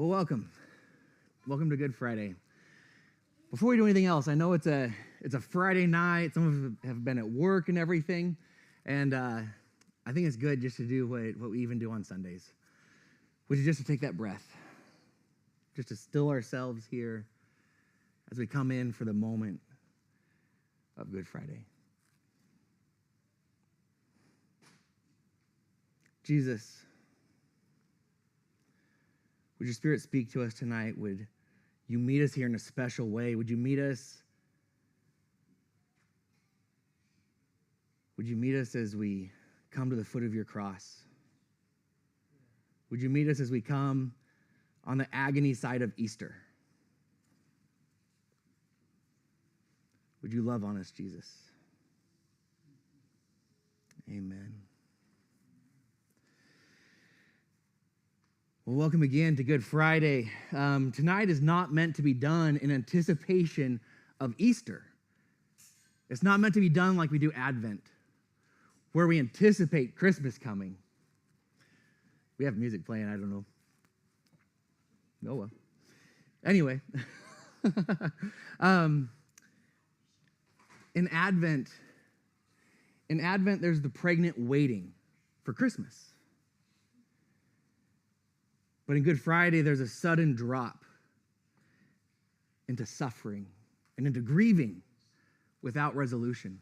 Well, welcome. Welcome to Good Friday. Before we do anything else, I know it's a Friday night. Some of us have been at work and everything, and I think it's good just to do what we even do on Sundays, which is just to take that breath, just to still ourselves here as we come in for the moment of Good Friday. Jesus, would your Spirit speak to us tonight? Would you meet us here in a special way? Would you meet us? Would you meet us as we come to the foot of your cross? Would you meet us as we come on the agony side of Easter? Would you love on us, Jesus? Amen. Well, welcome again to Good Friday. Tonight is not meant to be done in anticipation of Easter. It's not meant to be done like we do Advent, where we anticipate Christmas coming. We have music playing, I don't know. Oh, well. Anyway, in Advent, there's the pregnant waiting for Christmas. But in Good Friday, there's a sudden drop into suffering and into grieving without resolution.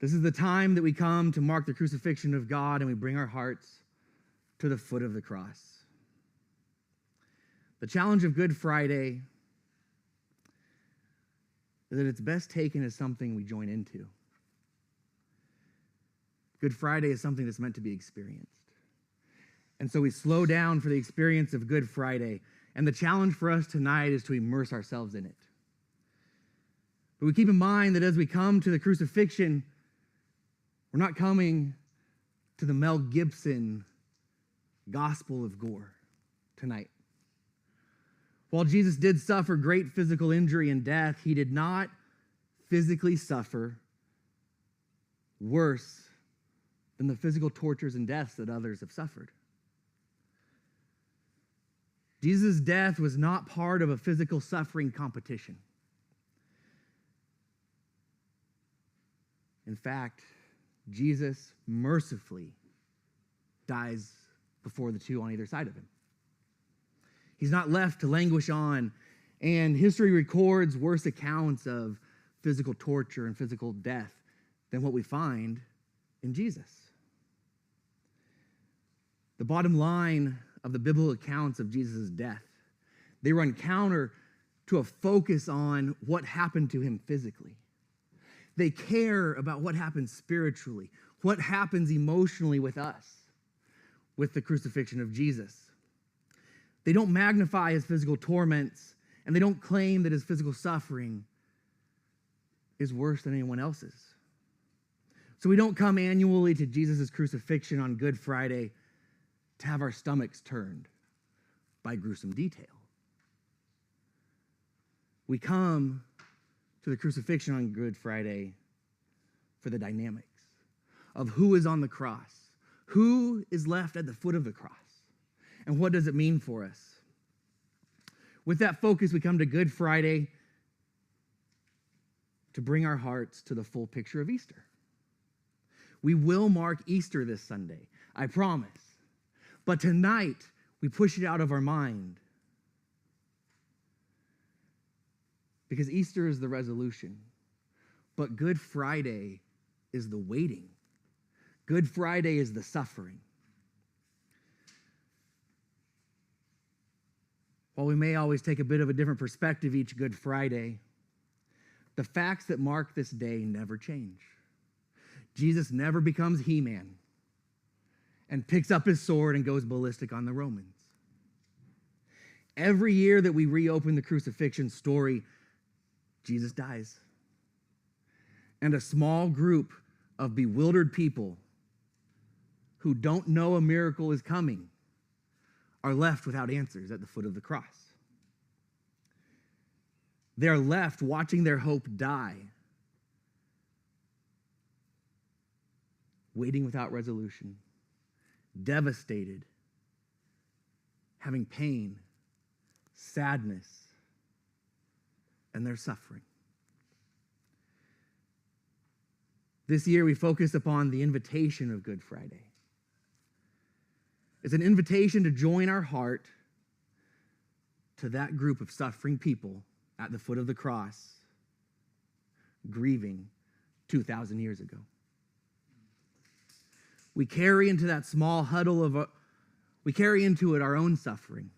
This is the time that we come to mark the crucifixion of God, and we bring our hearts to the foot of the cross. The challenge of Good Friday is that it's best taken as something we join into. Good Friday is something that's meant to be experienced. And so we slow down for the experience of Good Friday. And the challenge for us tonight is to immerse ourselves in it. But we keep in mind that as we come to the crucifixion, we're not coming to the Mel Gibson gospel of gore tonight. While Jesus did suffer great physical injury and death, he did not physically suffer worse than the physical tortures and deaths that others have suffered. Jesus' death was not part of a physical suffering competition. In fact, Jesus mercifully dies before the two on either side of him. He's not left to languish on, and history records worse accounts of physical torture and physical death than what we find in Jesus. The bottom line of the biblical accounts of Jesus' death, they run counter to a focus on what happened to him physically. They care about what happens spiritually, what happens emotionally with us, with the crucifixion of Jesus. They don't magnify his physical torments, and they don't claim that his physical suffering is worse than anyone else's. So we don't come annually to Jesus' crucifixion on Good Friday to have our stomachs turned by gruesome detail. We come to the crucifixion on Good Friday for the dynamics of who is on the cross, who is left at the foot of the cross, and what does it mean for us. With that focus, we come to Good Friday to bring our hearts to the full picture of Easter. We will mark Easter this Sunday, I promise. But tonight, we push it out of our mind. Because Easter is the resolution, but Good Friday is the waiting. Good Friday is the suffering. While we may always take a bit of a different perspective each Good Friday, the facts that mark this day never change. Jesus never becomes He-Man and picks up his sword and goes ballistic on the Romans. Every year that we reopen the crucifixion story, Jesus dies. And a small group of bewildered people who don't know a miracle is coming are left without answers at the foot of the cross. They're left watching their hope die, waiting without resolution, devastated, having pain, sadness, and their suffering. This year, we focus upon the invitation of Good Friday. It's an invitation to join our heart to that group of suffering people at the foot of the cross, grieving 2,000 years ago. We carry into that small huddle we carry into it our own suffering.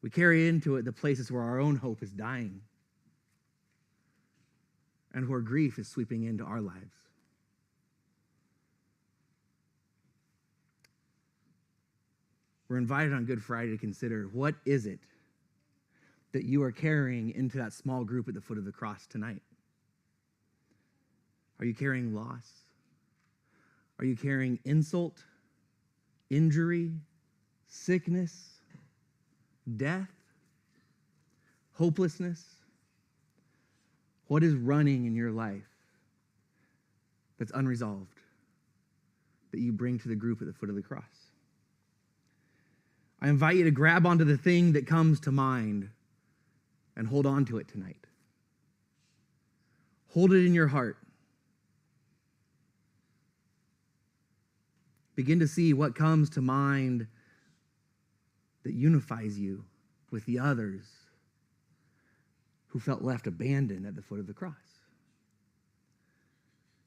We carry into it the places where our own hope is dying and where grief is sweeping into our lives. We're invited on Good Friday to consider, what is it that you are carrying into that small group at the foot of the cross tonight? Are you carrying loss? Are you carrying insult, injury, sickness, death, hopelessness? What is running in your life that's unresolved that you bring to the group at the foot of the cross? I invite you to grab onto the thing that comes to mind and hold on to it tonight. Hold it in your heart. Begin to see what comes to mind that unifies you with the others who felt left abandoned at the foot of the cross.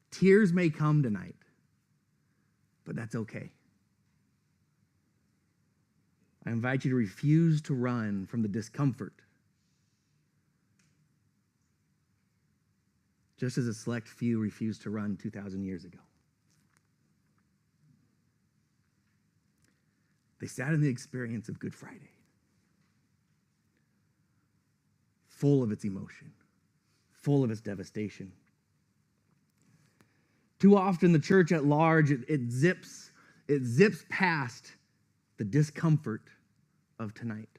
Tears may come tonight, but that's okay. I invite you to refuse to run from the discomfort, just as a select few refused to run 2,000 years ago. They sat in the experience of Good Friday, full of its emotion, full of its devastation. Too often, the church at large, it zips past the discomfort of tonight,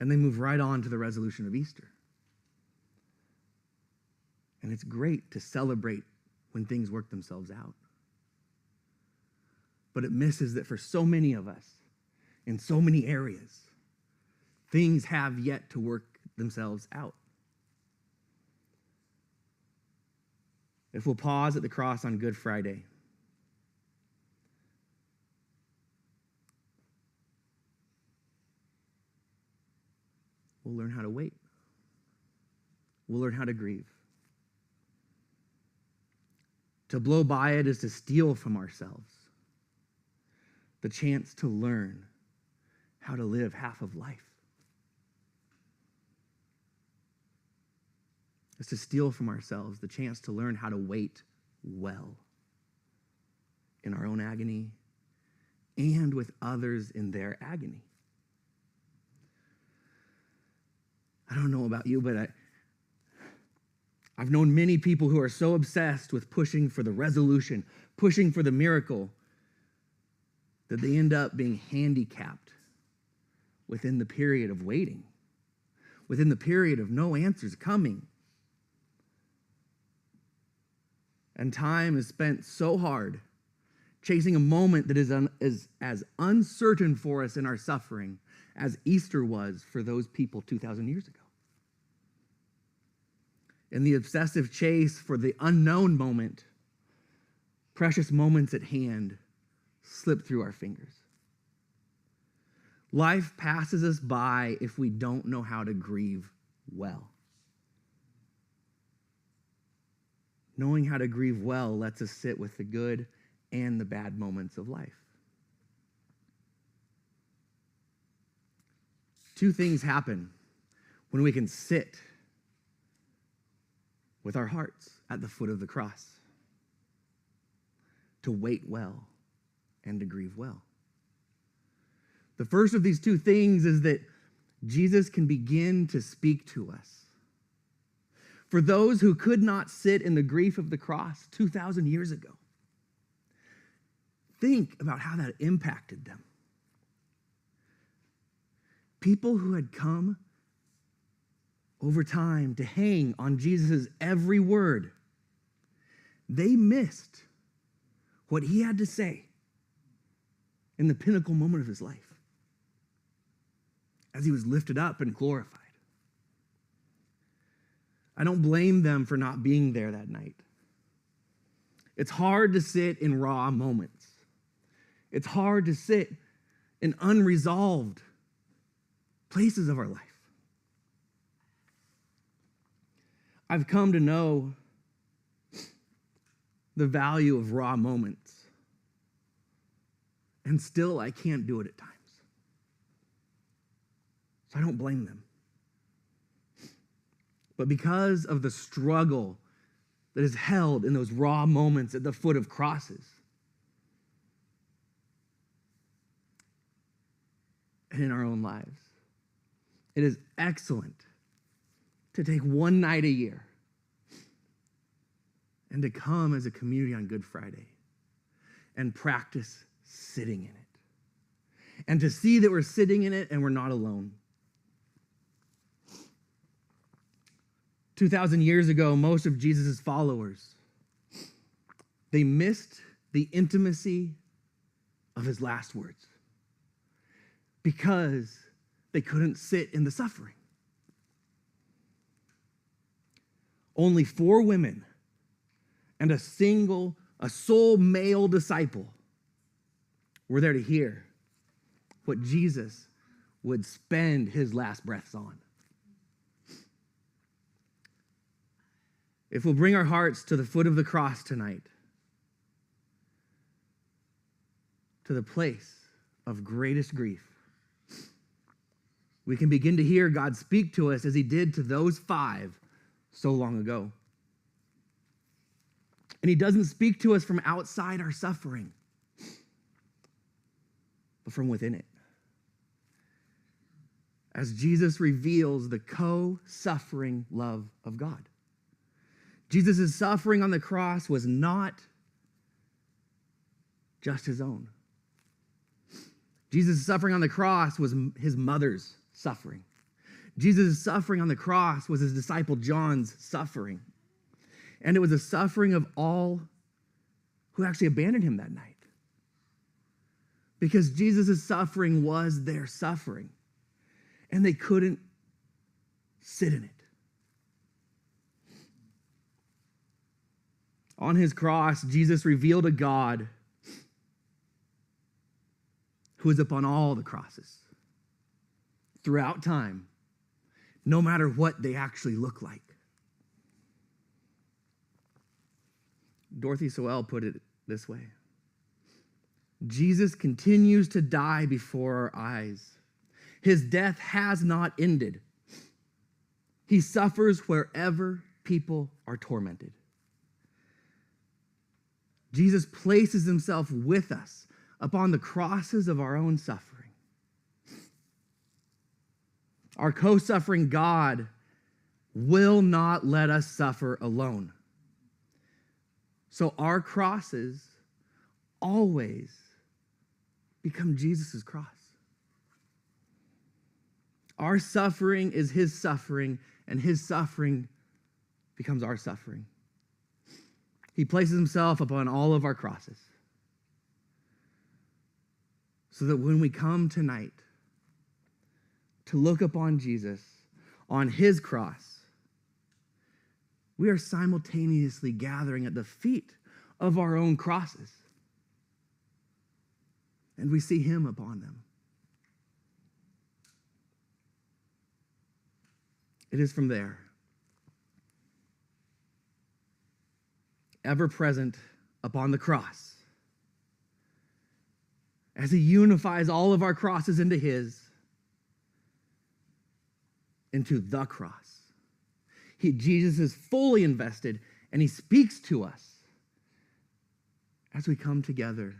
and they move right on to the resolution of Easter. And it's great to celebrate when things work themselves out. But it misses that for so many of us, in so many areas, things have yet to work themselves out. If we'll pause at the cross on Good Friday, we'll learn how to wait. We'll learn how to grieve. To blow by it is to steal from ourselves the chance to learn how to live half of life. It's to steal from ourselves the chance to learn how to wait well in our own agony and with others in their agony. I don't know about you, but I've known many people who are so obsessed with pushing for the resolution, pushing for the miracle, that they end up being handicapped within the period of waiting, within the period of no answers coming. And time is spent so hard chasing a moment that is as uncertain for us in our suffering as Easter was for those people 2,000 years ago. In the obsessive chase for the unknown moment, precious moments at hand slip through our fingers. Life passes us by if we don't know how to grieve well. Knowing how to grieve well lets us sit with the good and the bad moments of life. Two things happen when we can sit with our hearts at the foot of the cross: to wait well and to grieve well. The first of these two things is that Jesus can begin to speak to us. For those who could not sit in the grief of the cross 2,000 years ago, think about how that impacted them. People who had come over time to hang on Jesus' every word, they missed what he had to say in the pinnacle moment of his life as he was lifted up and glorified. I don't blame them for not being there that night. It's hard to sit in raw moments. It's hard to sit in unresolved places of our life. I've come to know the value of raw moments, and still I can't do it at times. So I don't blame them. But because of the struggle that is held in those raw moments at the foot of crosses, and in our own lives, it is excellent to take one night a year and to come as a community on Good Friday and practice sitting in it. And to see that we're sitting in it and we're not alone. 2,000 years ago, most of Jesus' followers, they missed the intimacy of his last words because they couldn't sit in the suffering. Only 4 women and a sole male disciple were there to hear what Jesus would spend his last breaths on. If we'll bring our hearts to the foot of the cross tonight, to the place of greatest grief, we can begin to hear God speak to us as he did to those 5 so long ago. And he doesn't speak to us from outside our suffering, but from within it. As Jesus reveals the co-suffering love of God. Jesus' suffering on the cross was not just his own. Jesus' suffering on the cross was his mother's suffering. Jesus' suffering on the cross was his disciple John's suffering. And it was a suffering of all who actually abandoned him that night. Because Jesus' suffering was their suffering. And they couldn't sit in it. On his cross, Jesus revealed a God who is upon all the crosses throughout time, no matter what they actually look like. Dorothy Sowell put it this way: Jesus continues to die before our eyes. His death has not ended. He suffers wherever people are tormented. Jesus places himself with us upon the crosses of our own suffering. Our co-suffering God will not let us suffer alone. So our crosses always become Jesus' cross. Our suffering is his suffering, and his suffering becomes our suffering. He places himself upon all of our crosses so that when we come tonight to look upon Jesus on his cross, we are simultaneously gathering at the feet of our own crosses, and we see him upon them. It is from there, ever present upon the cross, as he unifies all of our crosses into his, into the cross. Jesus is fully invested, and he speaks to us as we come together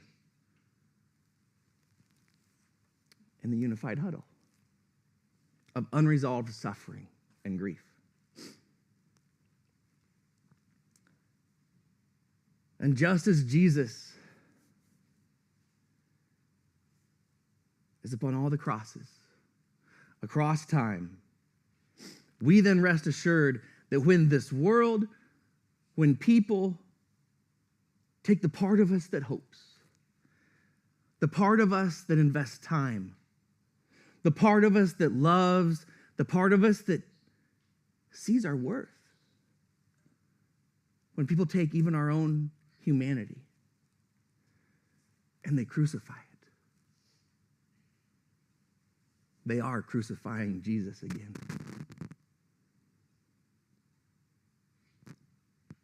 in the unified huddle of unresolved suffering and grief. And just as Jesus is upon all the crosses across time, we then rest assured that when people take the part of us that hopes, the part of us that invests time, the part of us that loves, the part of us that sees our worth. When people take even our own humanity and they crucify it, they are crucifying Jesus again.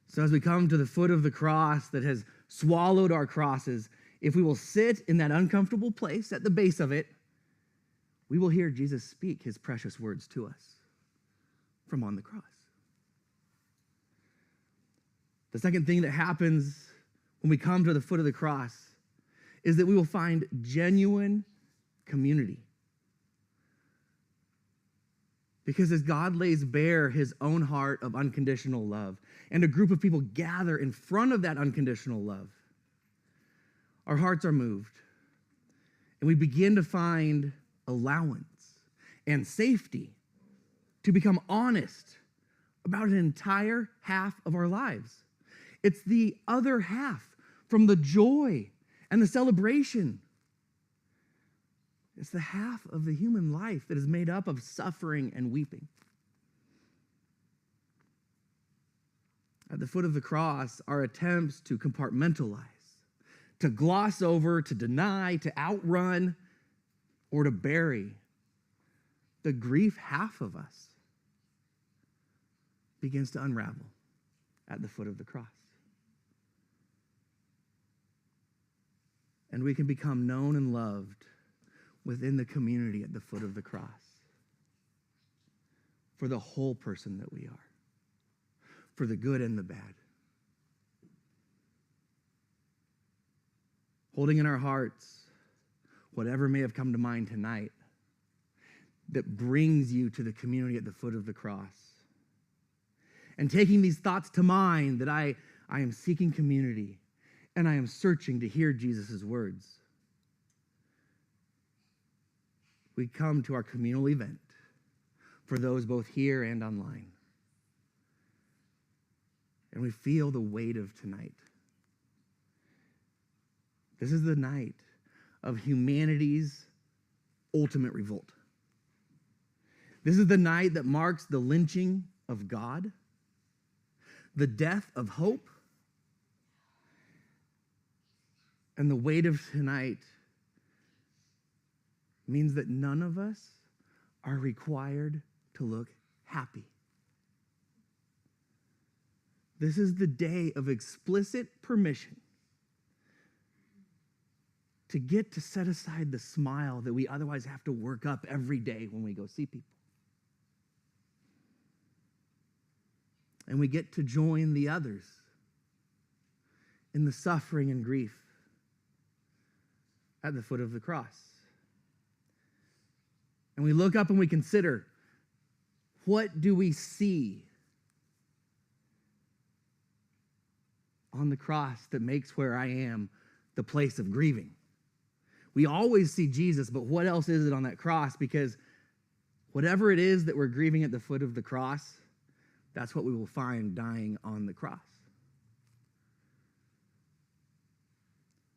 So as we come to the foot of the cross that has swallowed our crosses, if we will sit in that uncomfortable place at the base of it, we will hear Jesus speak his precious words to us from on the cross. The second thing that happens when we come to the foot of the cross is that we will find genuine community. Because as God lays bare his own heart of unconditional love, and a group of people gather in front of that unconditional love, our hearts are moved, and we begin to find allowance and safety to become honest about an entire half of our lives. It's the other half from the joy and the celebration. It's the half of the human life that is made up of suffering and weeping. At the foot of the cross, our attempts to compartmentalize, to gloss over, to deny, to outrun, or to bury the grief half of us begins to unravel at the foot of the cross. And we can become known and loved within the community at the foot of the cross for the whole person that we are, for the good and the bad. Holding in our hearts whatever may have come to mind tonight that brings you to the community at the foot of the cross. And taking these thoughts to mind that I am seeking community and I am searching to hear Jesus' words. We come to our communal event for those both here and online. And we feel the weight of tonight. This is the night of humanity's ultimate revolt. This is the night that marks the lynching of God, the death of hope, and the weight of tonight means that none of us are required to look happy. This is the day of explicit permission to get to set aside the smile that we otherwise have to work up every day when we go see people. And we get to join the others in the suffering and grief at the foot of the cross. And we look up and we consider, what do we see on the cross that makes where I am the place of grieving? We always see Jesus, but what else is it on that cross? Because whatever it is that we're grieving at the foot of the cross, that's what we will find dying on the cross.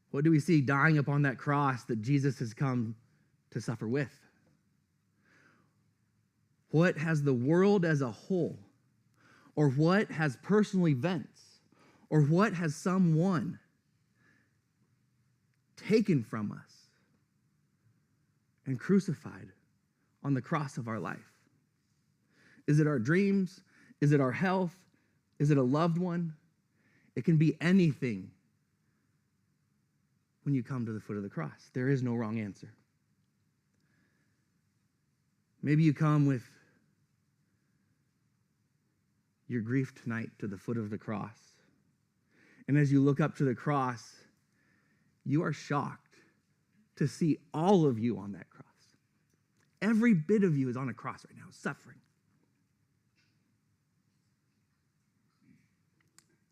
What do we see dying upon that cross that Jesus has come to suffer with? What has the world as a whole, or what has personal events, or what has someone taken from us and crucified on the cross of our life? Is it our dreams? Is it our health? Is it a loved one? It can be anything when you come to the foot of the cross. There is no wrong answer. Maybe you come with your grief tonight to the foot of the cross. And as you look up to the cross, you are shocked to see all of you on that cross. Every bit of you is on a cross right now, suffering.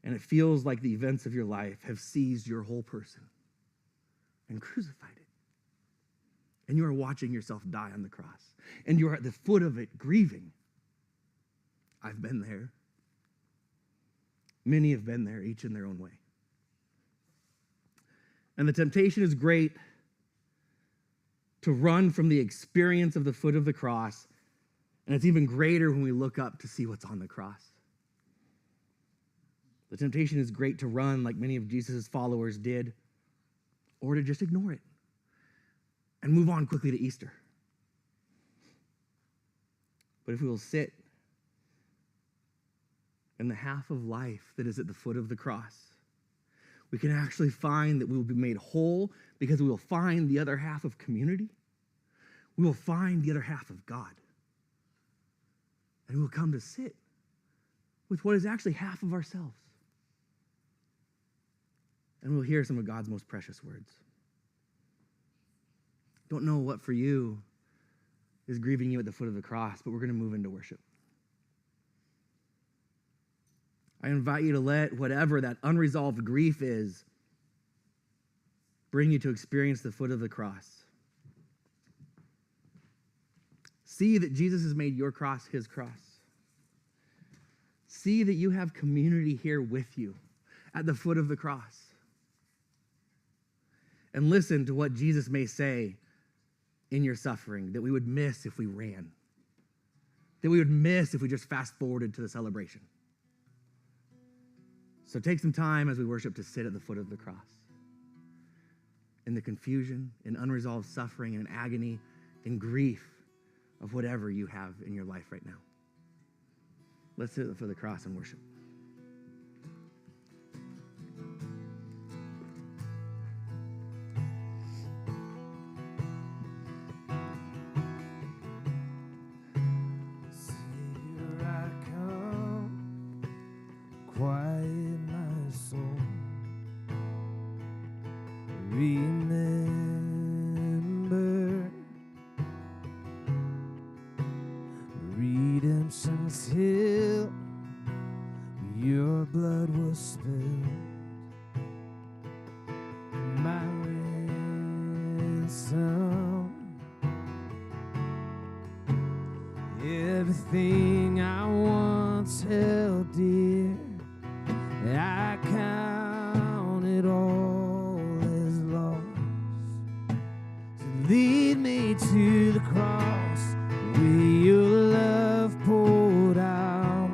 And it feels like the events of your life have seized your whole person and crucified it. And you are watching yourself die on the cross. And you are at the foot of it grieving. I've been there. Many have been there, each in their own way. And the temptation is great to run from the experience of the foot of the cross, and it's even greater when we look up to see what's on the cross. The temptation is great to run like many of Jesus' followers did, or to just ignore it and move on quickly to Easter. But if we will sit in the half of life that is at the foot of the cross, we can actually find that we will be made whole because we will find the other half of community. We will find the other half of God. And we will come to sit with what is actually half of ourselves. And we'll hear some of God's most precious words. Don't know what for you is grieving you at the foot of the cross, but we're going to move into worship. I invite you to let whatever that unresolved grief is bring you to experience the foot of the cross. See that Jesus has made your cross his cross. See that you have community here with you at the foot of the cross. And listen to what Jesus may say in your suffering that we would miss if we ran, that we would miss if we just fast forwarded to the celebration. So take some time as we worship to sit at the foot of the cross. In the confusion, in unresolved suffering, in agony, in grief of whatever you have in your life right now. Let's sit at the foot of the cross and worship. Remember, redemption's hill, your blood was spilled, my ransom, everything I once held dear, I count it all as lost. So lead me to the cross where your love poured out.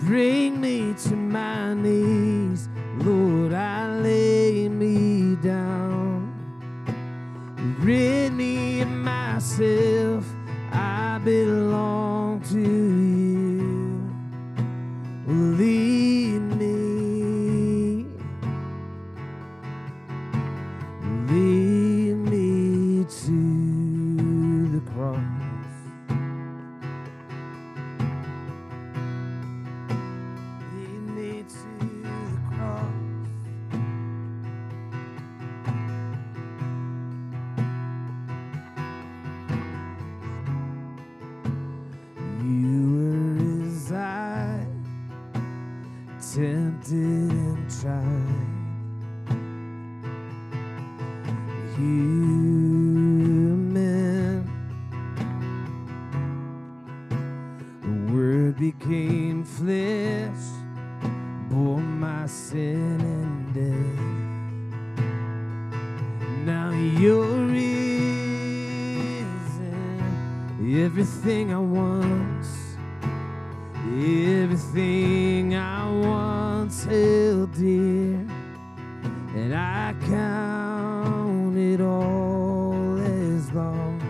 Bring me to my knees, Lord, I lay me down. Rid me of myself, I belong to you. Lead me to the cross. Lead me to the cross. You were as I tempted and tried. Human, the Word became flesh, bore my sin and death. Now you're risen, everything I once, everything I once held dear, and I count it all as lost.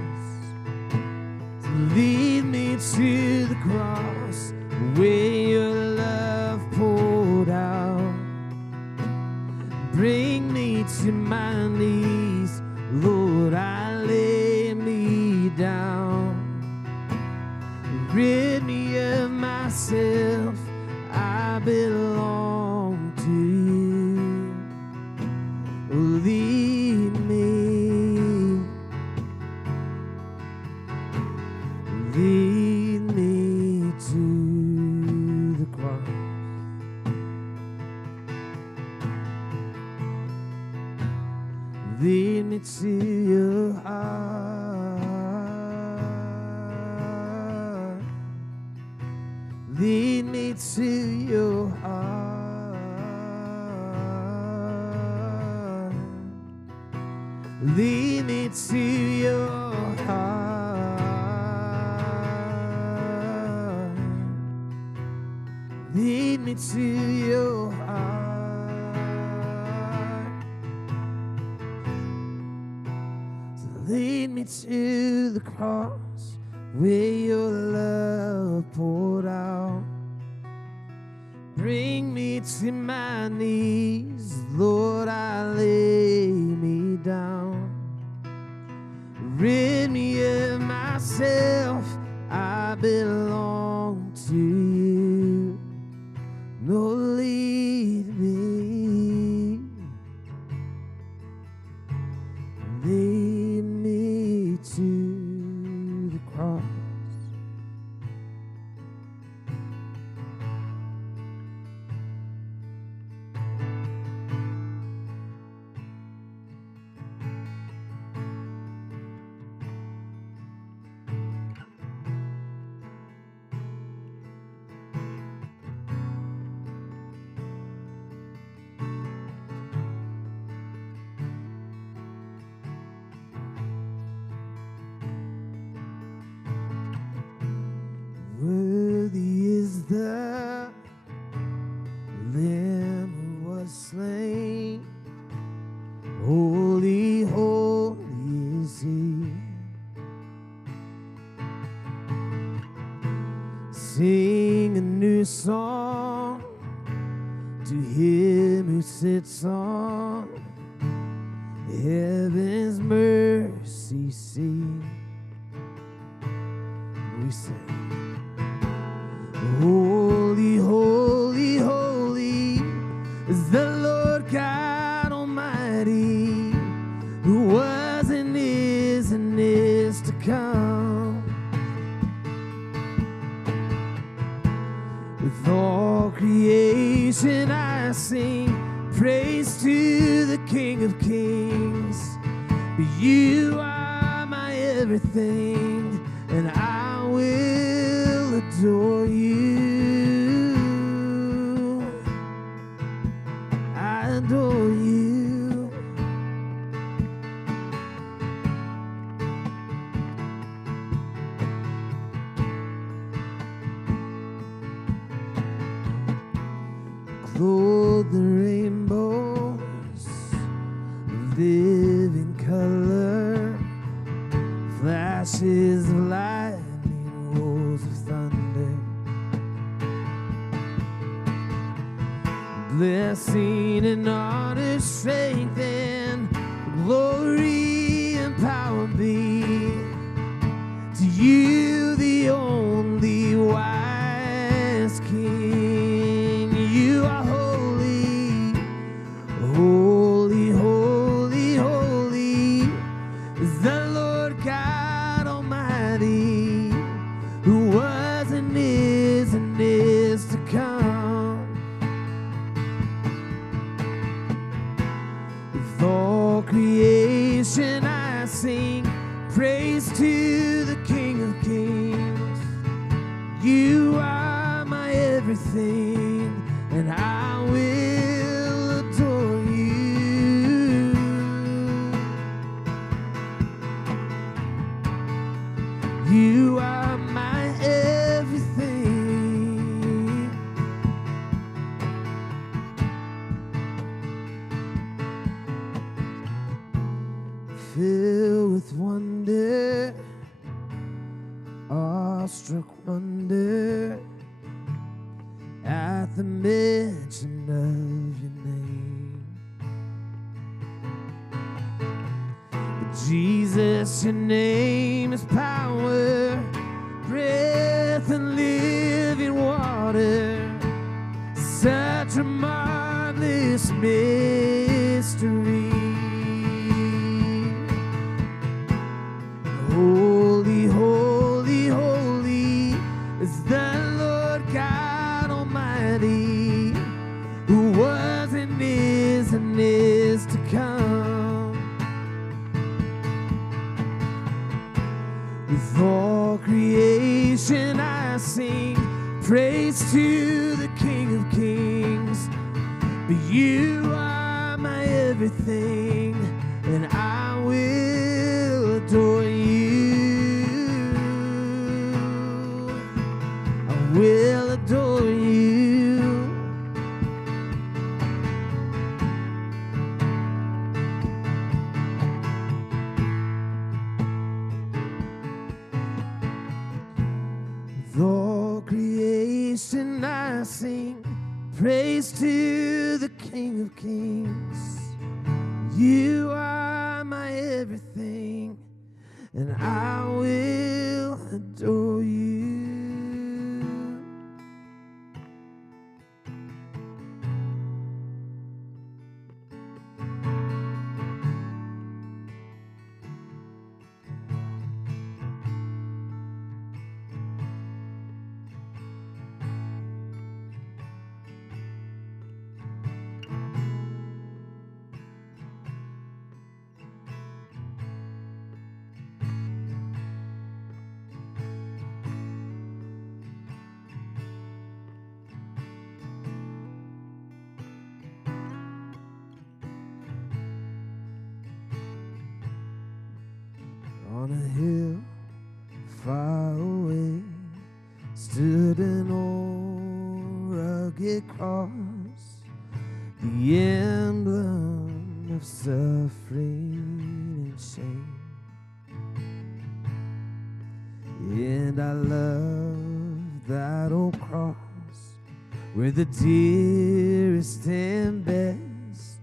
So lead me to the cross where your love poured out. Bring me to my knees, Lord, I lay me down. Rid me of myself, I belong to you. Lead me to the cross. Lead me to your heart. Lead me to your heart. lead me to your heart. Lead me to your heart. So lead me to the cross where your love poured out. Bring me to my knees, Lord, I lay me down. Rid me of myself, I belong to you. No, lead me to the cross. Worthy is the Lamb who was slain. Holy, holy is he. Sing a new song to him who sits on heaven's mercy seat. We sing. Holy, holy, holy is the Lord God Almighty, who was and is to come. With all creation I sing praise to the King of Kings. But you are my everything, and I will adore you. I adore you. Clothed in rainbows, living color, flashes of lightning, rolls of thunder. Blessing and honor, strength and glory and power be to you, the only wise King. You are holy, holy, holy, holy is the Lord God Almighty, who was and is to come. With all creation I sing praise to the King of Kings. You are my everything, and I will adore you. You are my everything. Filled with wonder, awestruck wonder at the mention of your name. But Jesus, your name is power, breath and living water. Such a marvelous mystery. Holy, holy, holy is the Lord God Almighty, who was and is to come. With all creation I sing praise to the King of Kings. But you are my everything, and I will and I sing praise to the King of Kings. You are my everything, and I will adore you. On a hill far away stood an old rugged cross, the emblem of suffering and shame. And I love that old cross, where the dearest and best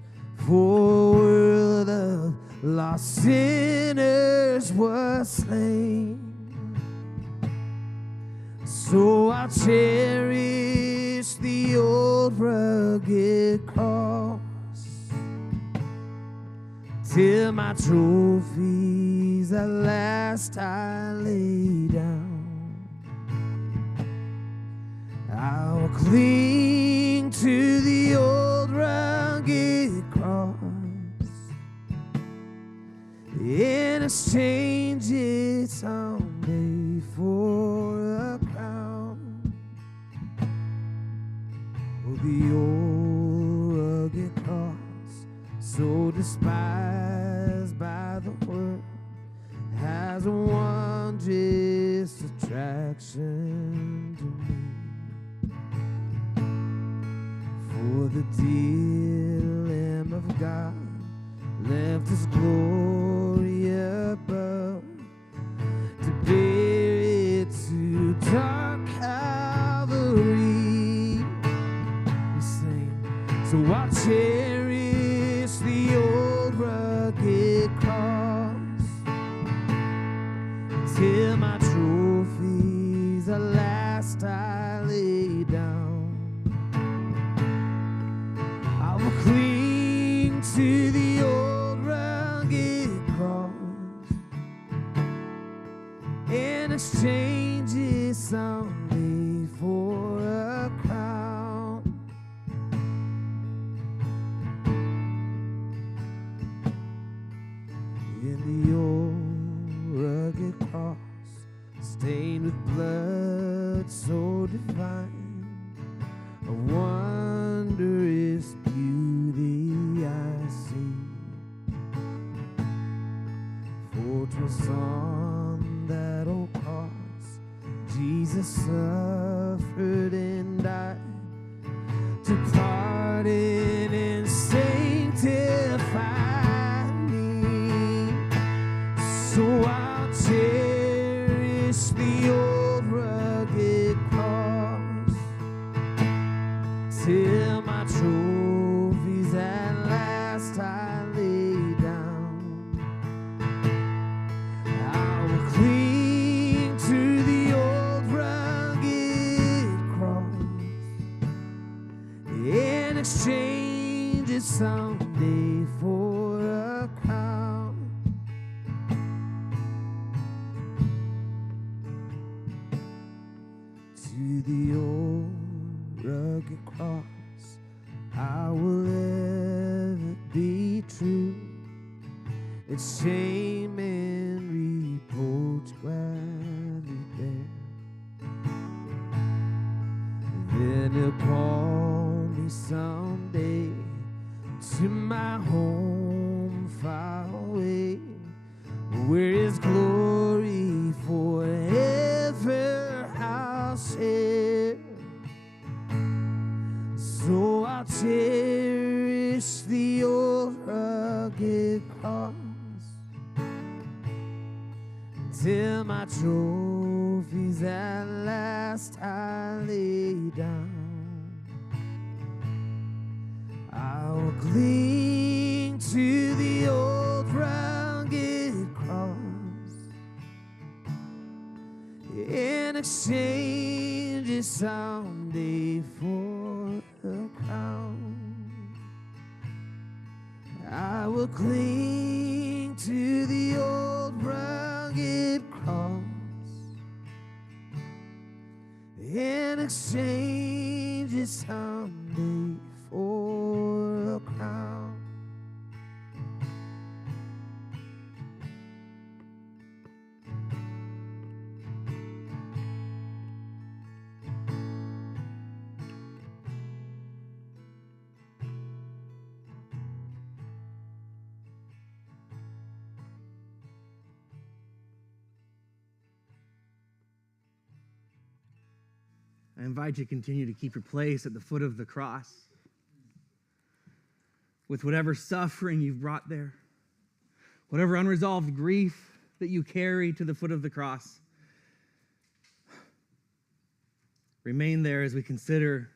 for a world of lost sinners was slain. So I'll cherish the old rugged cross till my trophies at last I lay down. I'll cling to the old rugged cross and exchange it someday for a crown. Oh, the old rugged cross, so despised by the world, has a wondrous attraction to me. For the dear Lamb of God left his glory above to bear it to dark Calvary. We sing, so I'll cherish the old rugged cross till my trophies at last I lay down. I will cling to the old rugged cross and exchange it someday for a crown. In the old rugged cross, stained with blood so divine, a wondrous beauty I see. For 'twas on that old cross Jesus suffered and died to pardon and sanctify me. So I'll cherish the old rugged cross till my trophies at last I lay down. I will cling to the old rugged cross and exchange it someday for a crown. To the old rugged cross I will ever be true. Its shame and reproach gladly bear. Then he'll call me someday to my home far away, where his glory forever I'll share. So I'll cherish the old rugged cross till my trophies trophies at last I lay down. I will cling to the old rugged cross in exchange it someday for a crown. I will cling to the old rugged cross in exchange it someday for a crown. I invite you to continue to keep your place at the foot of the cross with whatever suffering you've brought there, whatever unresolved grief that you carry to the foot of the cross. Remain there as we consider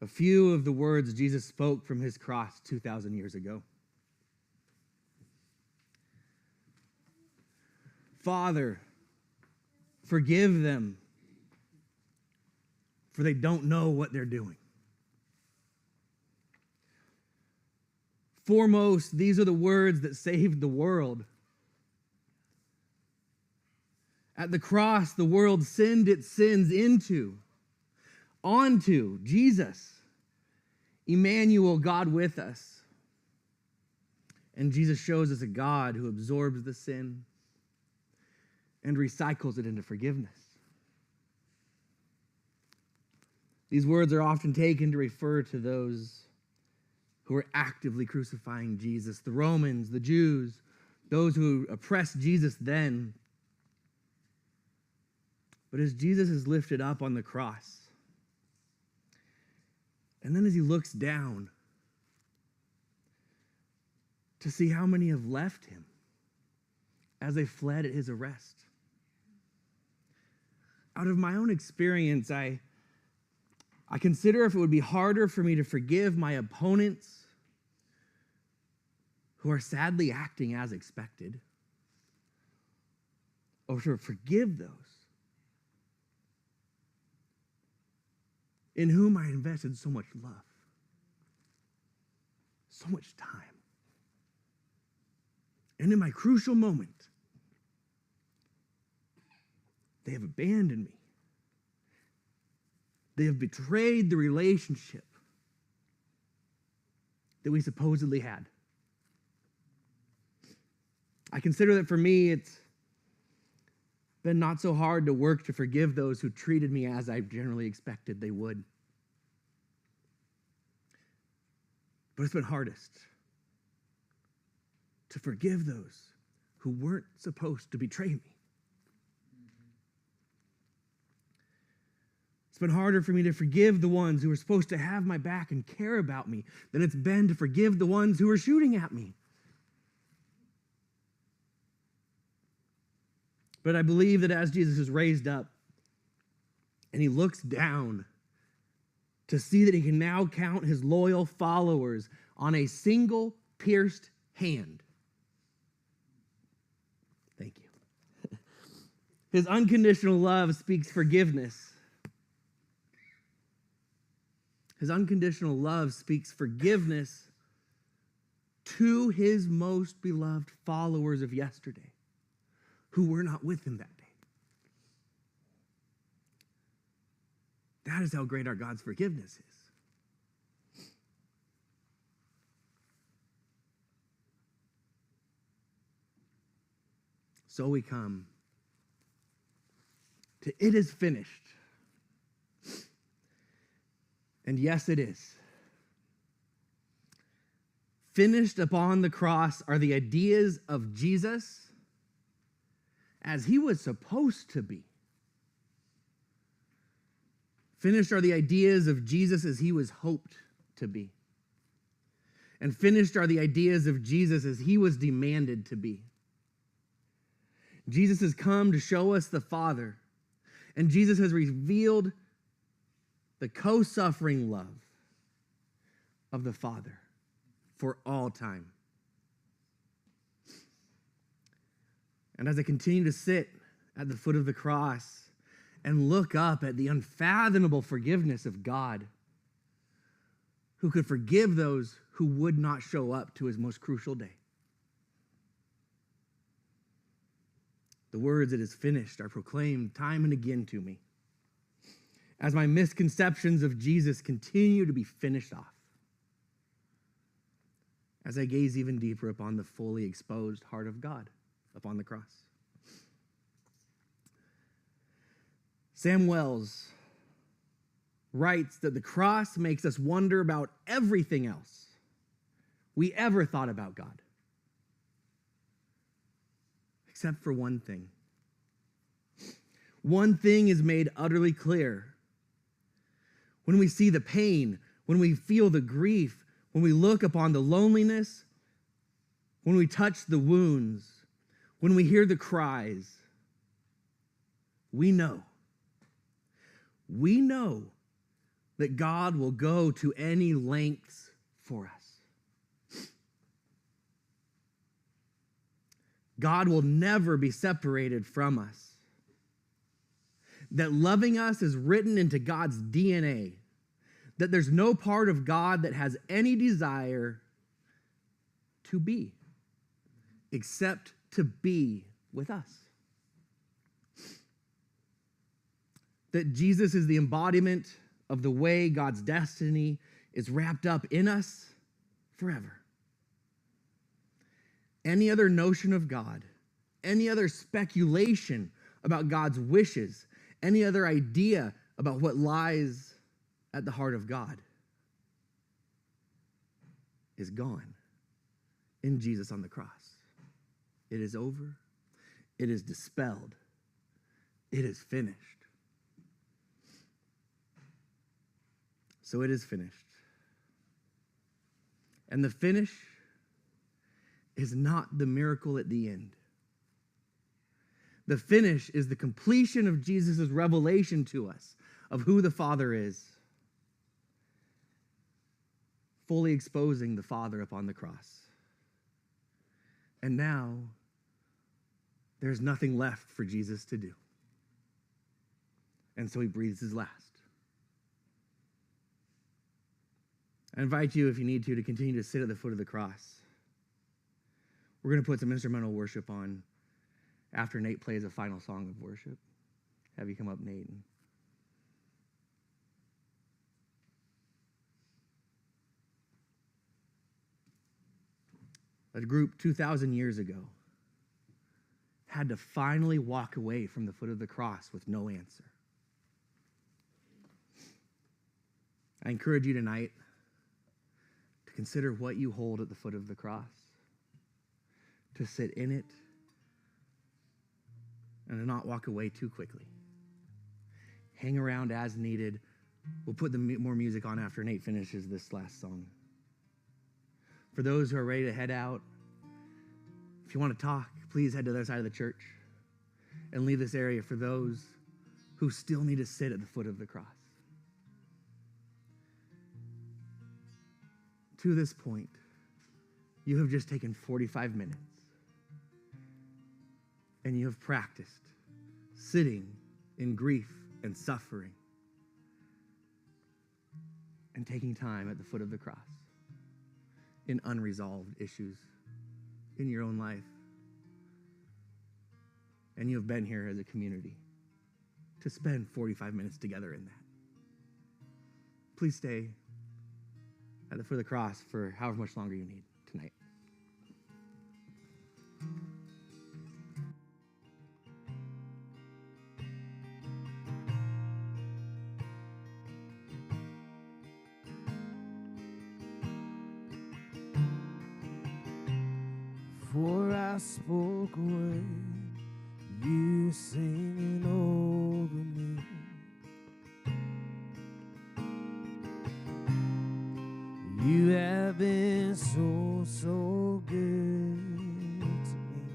a few of the words Jesus spoke from his cross 2,000 years ago. Father, forgive them, for they don't know what they're doing. Foremost, these are the words that saved the world. At the cross, the world sinned its sins onto Jesus, Emmanuel, God with us. And Jesus shows us a God who absorbs the sin and recycles it into forgiveness. These words are often taken to refer to those who are actively crucifying Jesus, the Romans, the Jews, those who oppressed Jesus then. But as Jesus is lifted up on the cross, and then as he looks down to see how many have left him as they fled at his arrest. Out of my own experience, I consider if it would be harder for me to forgive my opponents who are sadly acting as expected, or to forgive those in whom I invested so much love, so much time. And in my crucial moment, they have abandoned me. They have betrayed the relationship that we supposedly had. I consider that for me, it's been not so hard to work to forgive those who treated me as I generally expected they would. But it's been hardest to forgive those who weren't supposed to betray me. It's been harder for me to forgive the ones who were supposed to have my back and care about me than it's been to forgive the ones who were shooting at me. But I believe that as Jesus is raised up and he looks down to see that he can now count his loyal followers on a single pierced hand. Thank you. His unconditional love speaks forgiveness. His unconditional love speaks forgiveness to his most beloved followers of yesterday who were not with him that day. That is how great our God's forgiveness is. So we come to it is finished. And yes, it is. Finished upon the cross are the ideas of Jesus as he was supposed to be. Finished are the ideas of Jesus as he was hoped to be. And finished are the ideas of Jesus as he was demanded to be. Jesus has come to show us the Father, and Jesus has revealed the co-suffering love of the Father for all time. And as I continue to sit at the foot of the cross and look up at the unfathomable forgiveness of God, who could forgive those who would not show up to his most crucial day, the words, "It is finished," are proclaimed time and again to me as my misconceptions of Jesus continue to be finished off, as I gaze even deeper upon the fully exposed heart of God upon the cross. Sam Wells writes that the cross makes us wonder about everything else we ever thought about God, except for one thing. One thing is made utterly clear. When we see the pain, when we feel the grief, when we look upon the loneliness, when we touch the wounds, when we hear the cries, we know that God will go to any lengths for us. God will never be separated from us. That loving us is written into God's DNA. That there's no part of God that has any desire to be, except to be with us. That Jesus is the embodiment of the way God's destiny is wrapped up in us forever. Any other notion of God, any other speculation about God's wishes, any other idea about what lies at the heart of God is gone in Jesus on the cross. It is over. It is dispelled. It is finished. So it is finished. And the finish is not the miracle at the end. The finish is the completion of Jesus' revelation to us of who the Father is, fully exposing the Father upon the cross. And now, there's nothing left for Jesus to do. And so he breathes his last. I invite you, if you need to continue to sit at the foot of the cross. We're going to put some instrumental worship on after Nate plays a final song of worship. Have you come up, Nate? A group 2,000 years ago had to finally walk away from the foot of the cross with no answer. I encourage you tonight to consider what you hold at the foot of the cross, to sit in it, and to not walk away too quickly. Hang around as needed. We'll put more music on after Nate finishes this last song. For those who are ready to head out, if you want to talk, please head to the other side of the church and leave this area for those who still need to sit at the foot of the cross. To this point, you have just taken 45 minutes and you have practiced sitting in grief and suffering and taking time at the foot of the cross in unresolved issues in your own life. And you have been here as a community to spend 45 minutes together in that. Please stay at the foot of the cross for however much longer you need tonight. For I spoke a word, you singing over me. You have been so, so good to me.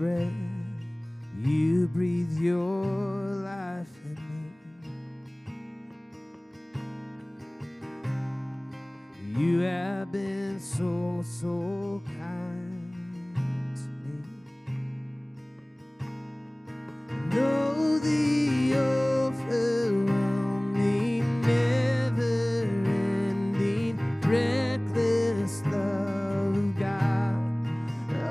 breath, you breathe your life in me. You have been so, so kind to me. Know the overwhelming, never-ending, reckless love of God.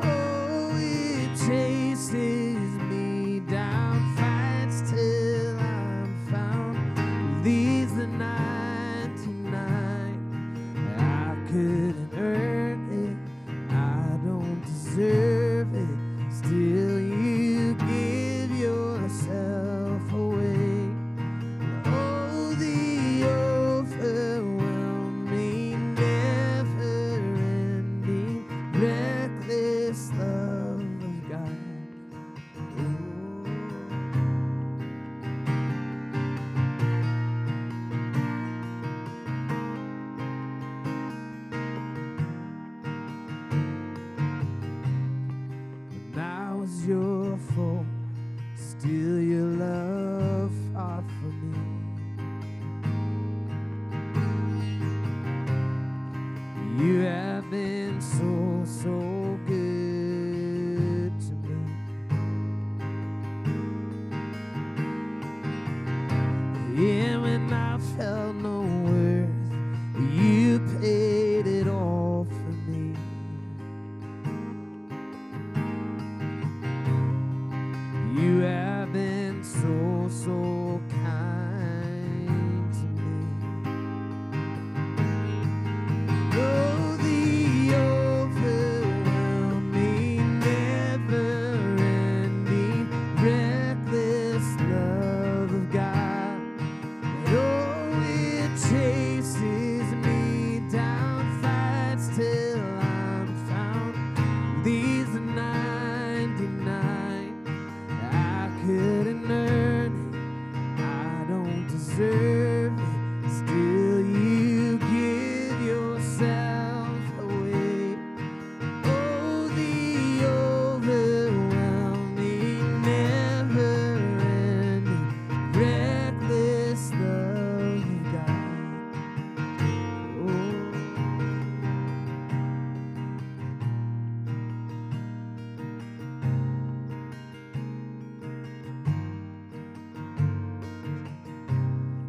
Oh, it chases me down, fights till I'm found. Leaves the 99. I couldn't earn it, I don't deserve it. Still, you give yourself away. Oh, the overwhelming, never-ending, reckless love of God. When I was your foe, still your love fought for me. You have been so, so good to me. Yeah, when I felt no worth, you paid it all for me. You have been so, so kind to me. Oh, the overwhelming, never-ending, reckless love of God. Oh, it chases me down, fights till I'm found. These are 99. I couldn't earn it, I don't deserve it. Still, you give yourself away. Oh, the overwhelming, never-ending, reckless love of God.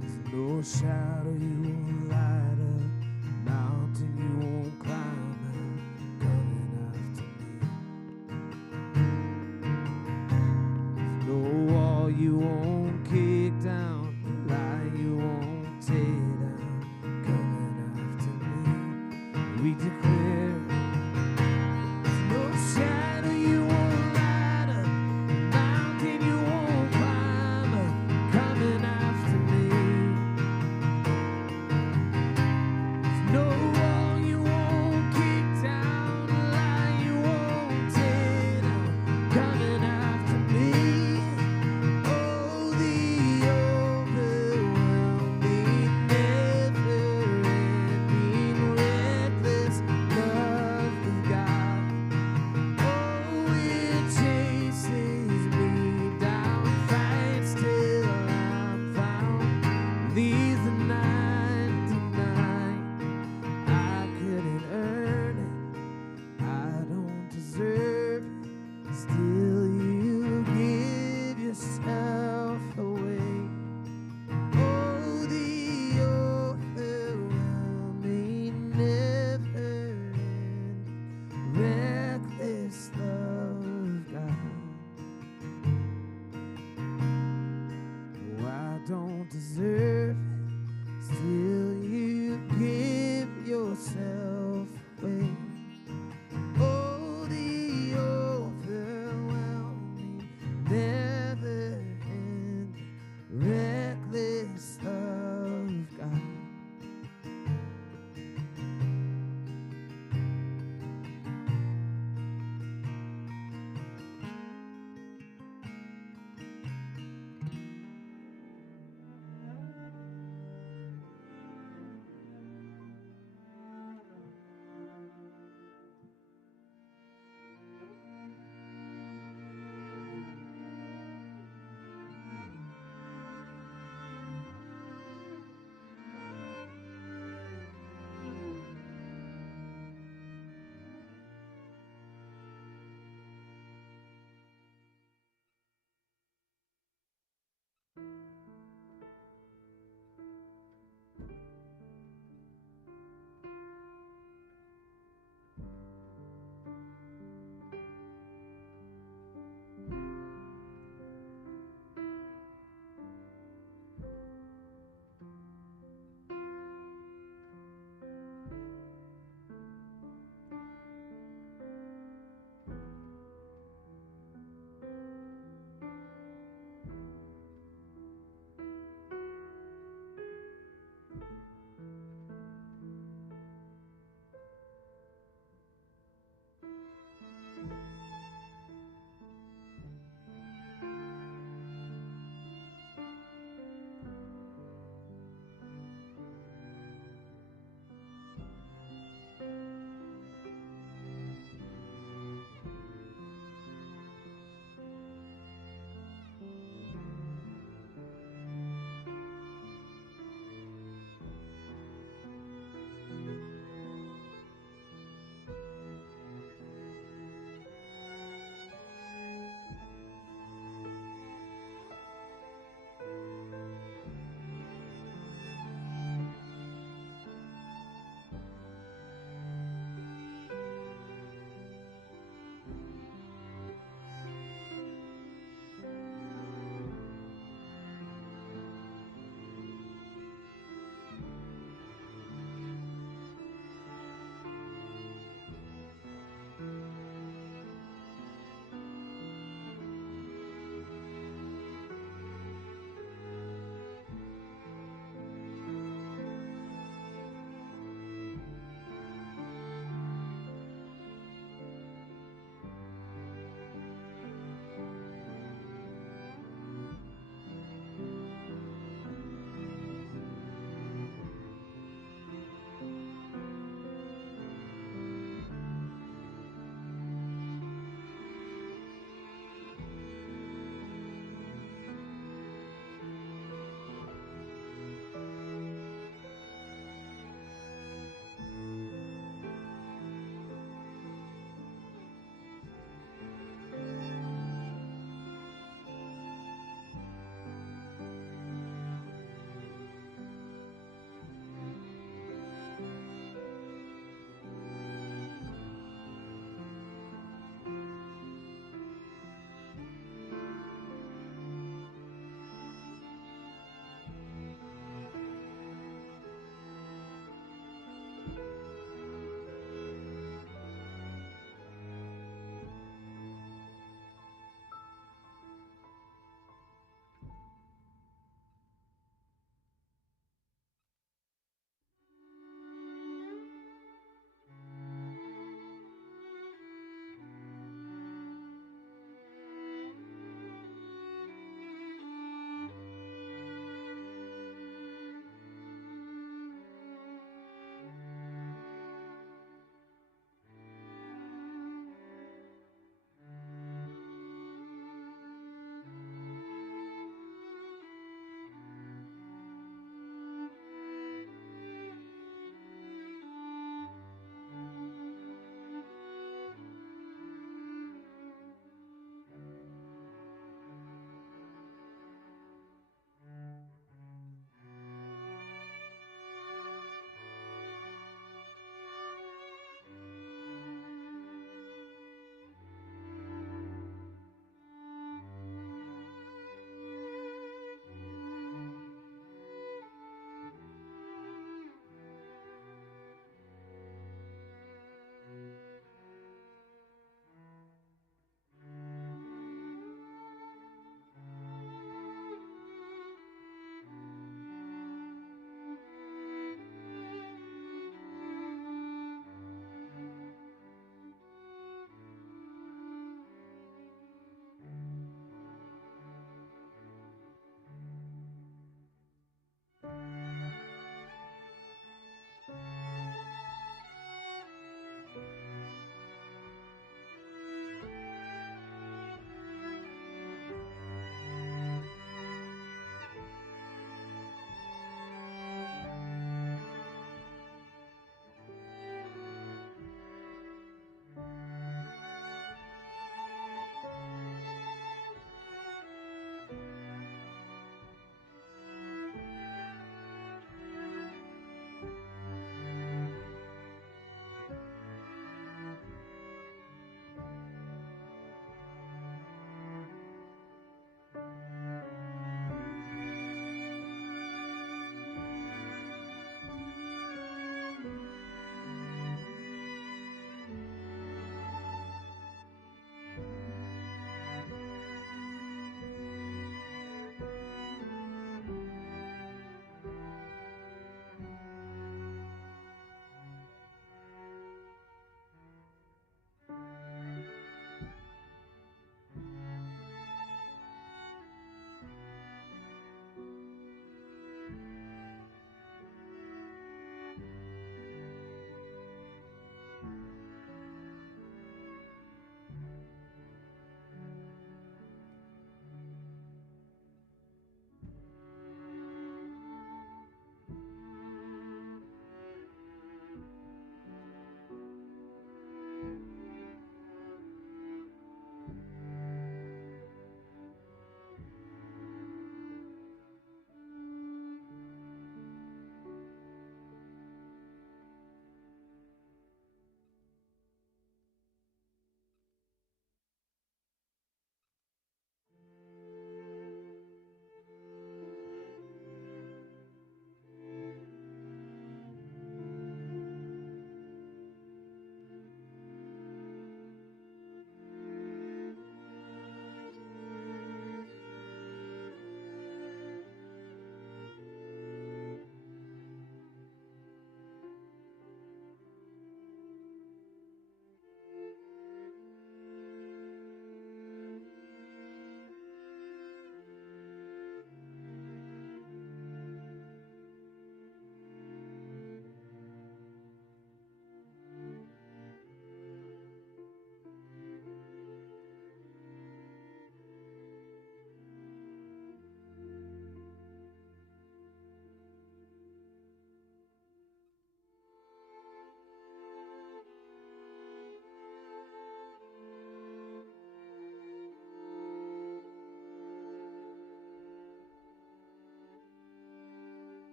There's no shadow you will light.